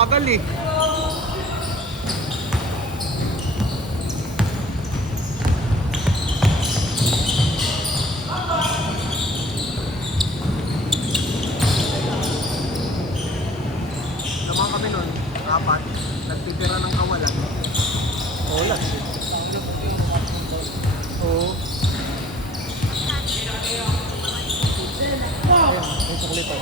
tagal eh. Naman kami nun, apat, nagtitira ng kawalan. Wala. Oo. May chocolate pa.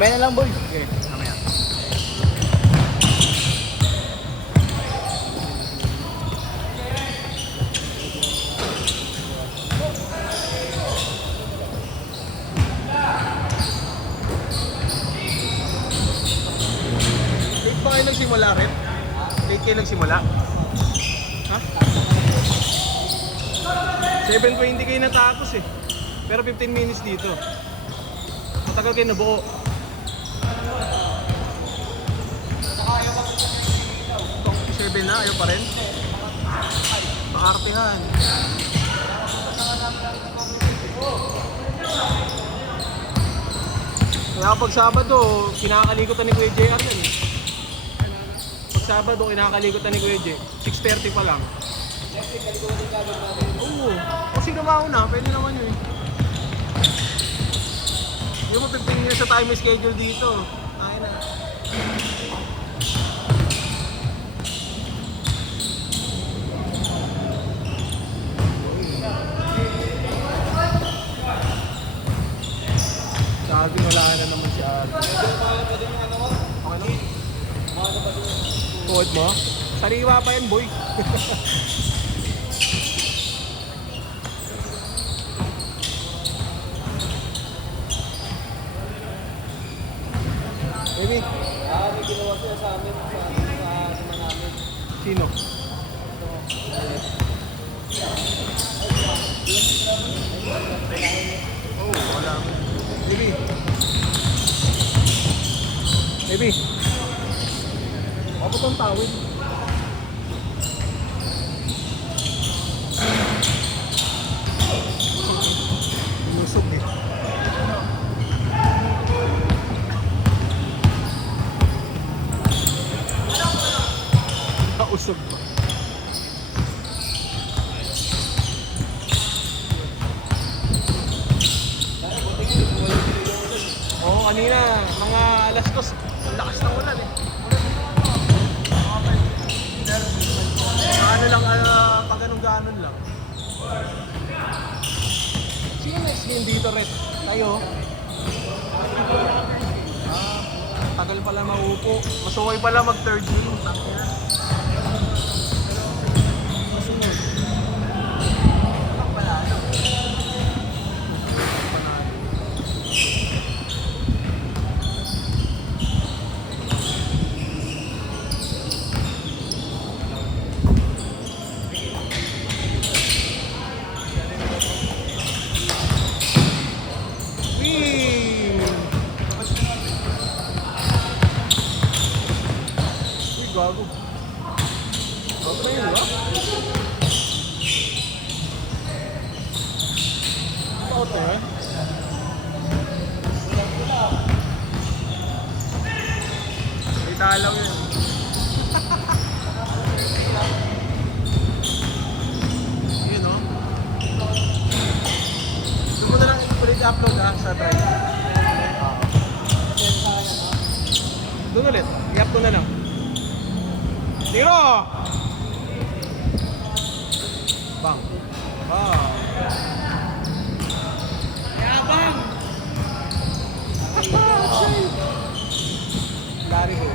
May na lang boy. Okay, mamaya. Late pa kayo nagsimula rin? Late kayo nagsimula? Ha? 7:20 kayo natapos eh. Pero 15 minutes dito. Matagal kayo nabuo. Seven na, ayaw pa rin. Maartihan. Kaya pag Sabado, kinakalikutan ni Kuya JR yan eh. Pag Sabado, kinakalikutan ni Kuya J. 6:30 pa lang. Oo. Kasi na, pwede naman yun eh. Hindi mo 15 minutes sa time schedule dito. Ay na. Sabi wala na naman si Ate. Okay lang. Tuhod mo? Sariwa pa yan boy. Baby? May ginawa siya sa amin, sa naman namin. Sino? Oh, wala. Baby? Baby? Ako itong tawid. Lusog eh. Usog pa. Oo, kanina, mga alas 2, ang lakas ng ulan eh. Ano lang, pag ganun lang. Sino next game dito, Red? Tayo? Tagal pala maupo. Masukay pala mag-third game. Gago. Okay yun ba? Okay. May dalaw yun. Yun o. Doon mo na lang ulit upload ha sa drive. Doon ulit. I-upload na lang. Tiro! Bang. Bang. Yabang! Lari ko.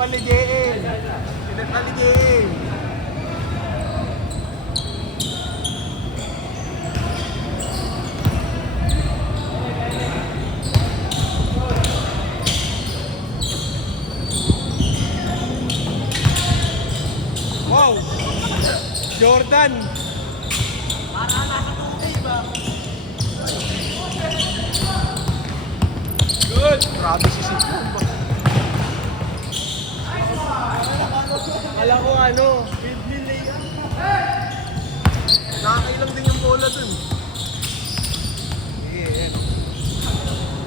Sinakpan ni JM. Sinakpan ni JM. Wow! Jordan! Good! Grabe si Sito. Akala ko ano, windmill na yan. Nakakailang din yung bola dun. Yeah.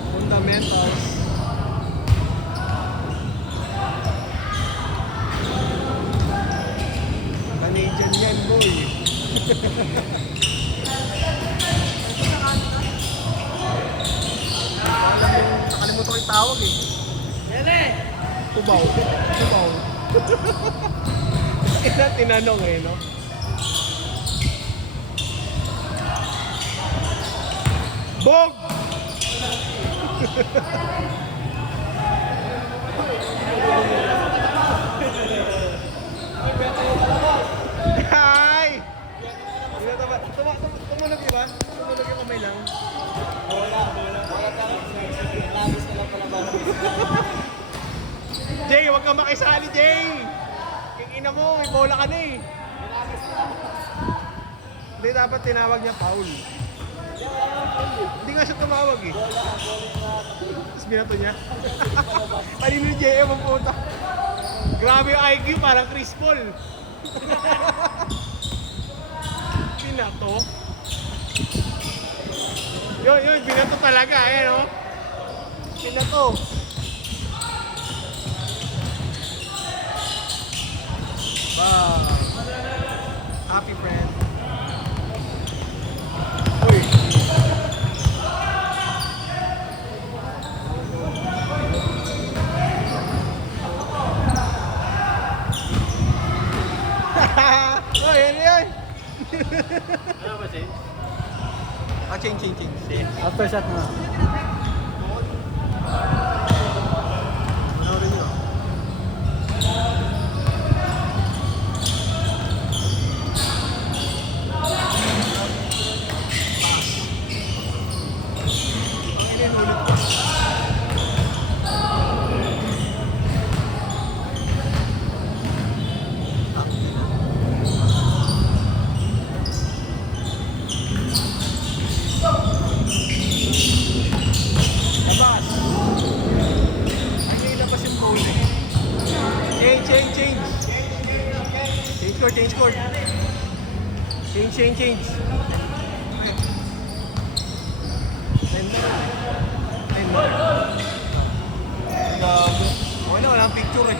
Fundamentals. Canadian yan, boy. Nakalimutan ko yung tawag eh. Tubaw. Tubaw. Ina tinanong eh, no? Bog! Hi! Tumunog diba? Tumunog yung kamay lang. Wala tayo. Labis na lang pala ba? Jay, huwag kang makisali, Jay! King ina mo, may bola ka na eh. Hindi, dapat tinawag niya foul. Hindi nga siya tumawag eh. Tapos binato niya. Kanino yung JM ang puta? Grabe yung IQ, parang Chris Paul. Binato. Yun, binato talaga, ayan o. Binato. Wow. Happy friend. Uy. Oh, yan. Ano ba siya? Change. After shot na. Ano rin yun? Change. Walang picture eh.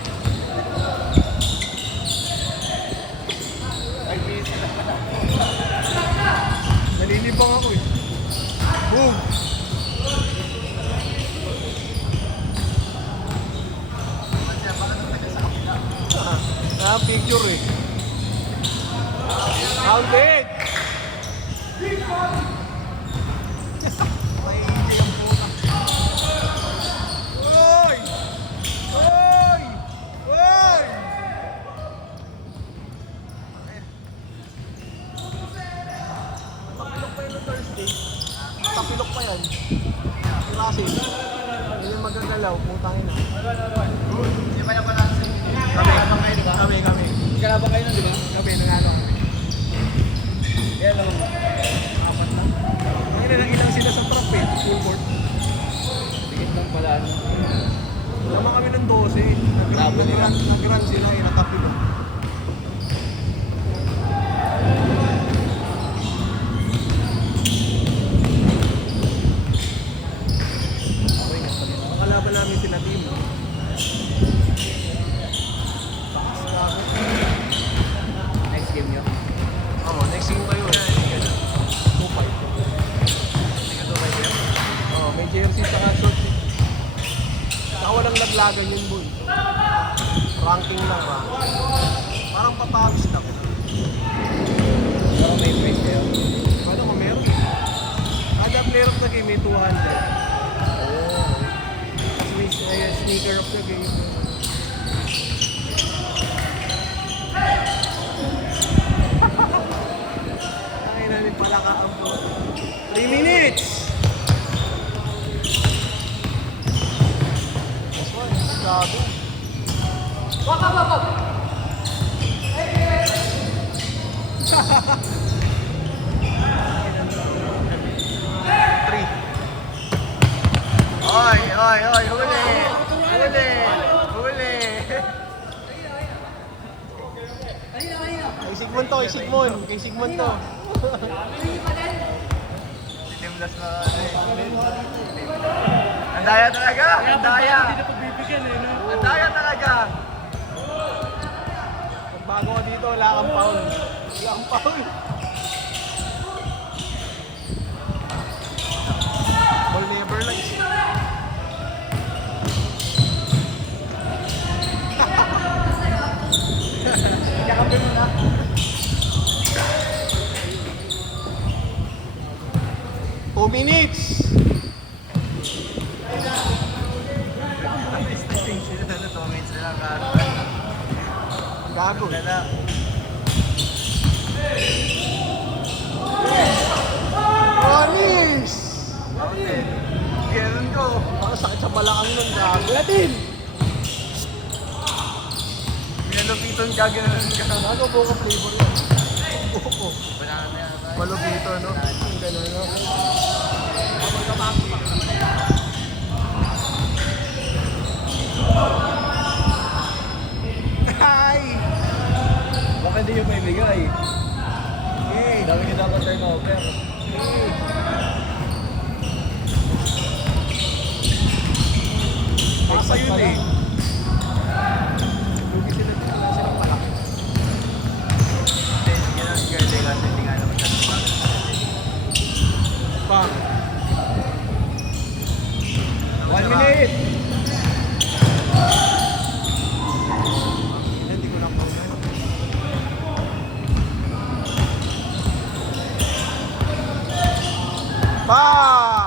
Nalilibang ako eh. Boom! Picture eh. Counted! Oy! Tapilok pa yan. Kasi, hindi yung magagalaw, putangin na. Hindi pa na pala. Kami. Ikalabang kayo na, di ba? Kami, nangalo kami. Yan lang. Apat lang. Ilang sila sa trap eh, full court. Tingit lang pala. Tama kami ng 12. Nag-run sila, inatapilok. Makalaban namin sila team. Next game nyo. Oo, next game kayo eh. 2-5. Oo, may jersey saka short. Saka walang laglagan yun, boy. Ranking lang, Parang papawis lang. Parang may price kayo. Ano kung meron? Kada player of the game may 200. May sneaker of the game. gago. Three. Oy, oy, oy, huli! Huli! Huli! Kay Sigmund to, kay Sigmund. Kay Sigmund to. Titimlas na Ang daya talaga! Ang daya! Ang daya talaga! Pag bago ka dito, wala kang foul. Wala kang foul. Ball never lies. Kakape mo na. Two minutes. Sila na 2 minutes na lang karo. Gago. Wala na. Anis! Mountain. Ganun ko. Baka sakit sa balakang nun, gago. Latin! Pinalupiton ka, ganun ka. Gago, buko flavor yan. Buko. Wala na yan. Malupito, no? Ganun, no? Ay! Baka hindi yung may bigay. Okay. Dami niyo dapat turnover. Basta yun eh. Lugi sila dito, wala silang palaki. Hindi, ganun girl eh, kasi hindi nga naman sa Pa. 1 minute! Hindi ko lang paunan. Pa!